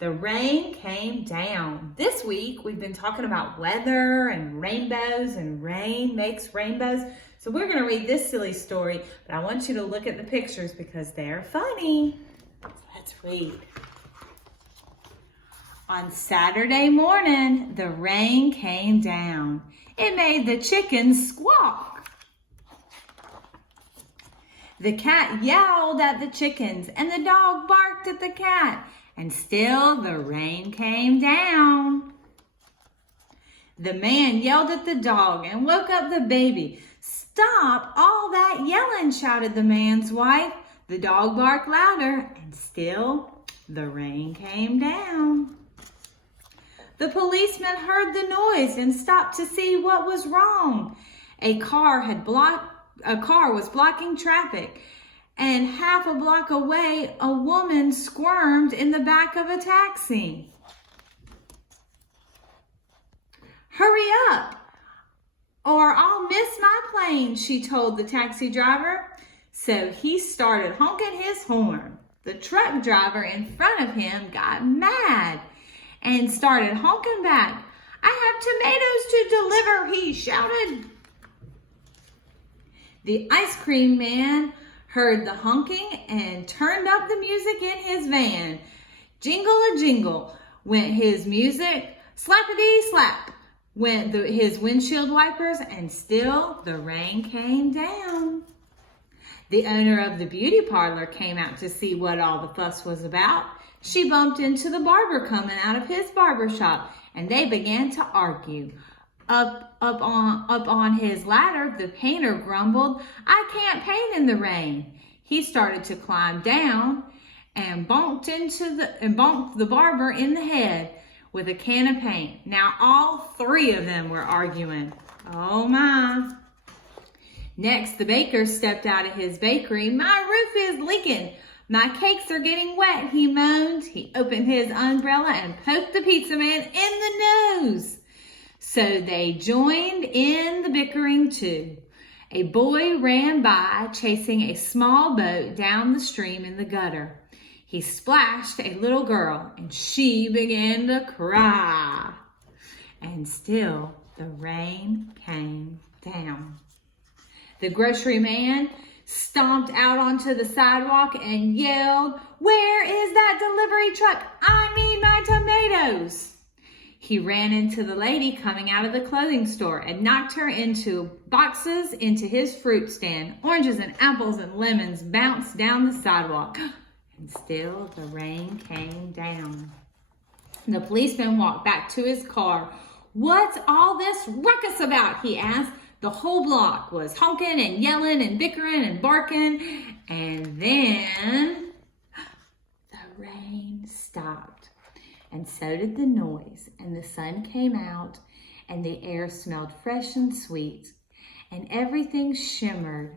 The rain came down. This week, we've been talking about weather and rainbows, and rain makes rainbows. So we're going to read this silly story, but I want you to look at the pictures because they're funny. Let's read. On Saturday morning, the rain came down. It made the chickens squawk. The cat yowled at the chickens, and the dog barked at the cat. And still the rain came down. The man yelled at the dog and woke up the baby. "Stop all that yelling," shouted the man's wife. The dog barked louder, and still the rain came down. The policeman heard the noise and stopped to see what was wrong. A car was blocking traffic. And half a block away, a woman squirmed in the back of a taxi. "Hurry up, or I'll miss my plane," she told the taxi driver. So he started honking his horn. The truck driver in front of him got mad and started honking back. "I have tomatoes to deliver," he shouted. The ice cream man heard the honking and turned up the music in his van. Jingle-a-jingle went his music, slappity-slap went his windshield wipers, and still the rain came down. The owner of the beauty parlor came out to see what all the fuss was about. She bumped into the barber coming out of his barber shop, and they began to argue. Up on his ladder, the painter grumbled, "I can't paint in the rain." He started to climb down and bonked the barber in the head with a can of paint. Now all three of them were arguing. Oh my. Next, the baker stepped out of his bakery. "My roof is leaking. My cakes are getting wet," he moaned. He opened his umbrella and poked the pizza man in the nose. So they joined in the bickering too. A boy ran by chasing a small boat down the stream in the gutter. He splashed a little girl and she began to cry. And still the rain came down. The grocery man stomped out onto the sidewalk and yelled, "Where is that delivery truck? I need my tomatoes." He ran into the lady coming out of the clothing store and knocked her into boxes into his fruit stand. Oranges and apples and lemons bounced down the sidewalk. And still the rain came down. The policeman walked back to his car. "What's all this ruckus about?" he asked. The whole block was honking and yelling and bickering and barking. And then the rain stopped. And so did the noise, and the sun came out, and the air smelled fresh and sweet, and everything shimmered,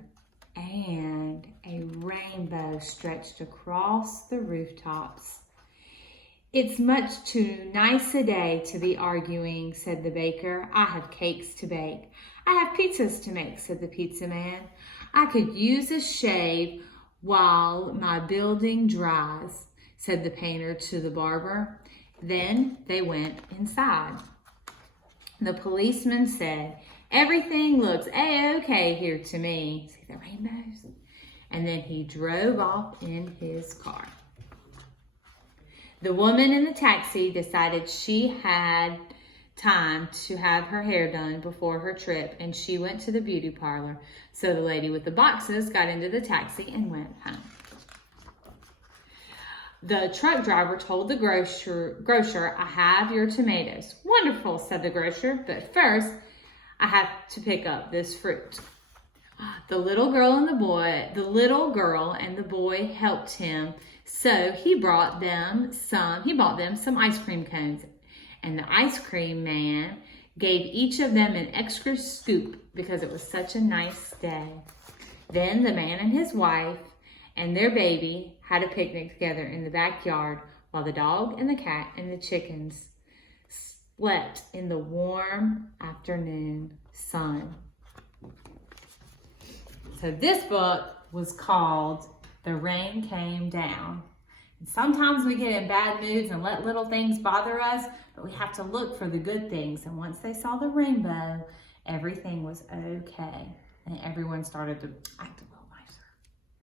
and a rainbow stretched across the rooftops. "It's much too nice a day to be arguing," said the baker. "I have cakes to bake." "I have pizzas to make," said the pizza man. "I could use a shave while my building dries," said the painter to the barber. Then they went inside. The policeman said, "Everything looks A-okay here to me." See the rainbows? And then he drove off in his car. The woman in the taxi decided she had time to have her hair done before her trip, and she went to the beauty parlor. So the lady with the boxes got into the taxi and went home. The truck driver told the grocer, "I have your tomatoes." "Wonderful," said the grocer, "but first I have to pick up this fruit." The little girl and the boy helped him, so he bought them some ice cream cones, and the ice cream man gave each of them an extra scoop because it was such a nice day. Then the man and his wife and their baby had a picnic together in the backyard while the dog and the cat and the chickens slept in the warm afternoon sun. So this book was called The Rain Came Down. And sometimes we get in bad moods and let little things bother us, but we have to look for the good things. And once they saw the rainbow, everything was okay. And everyone started to act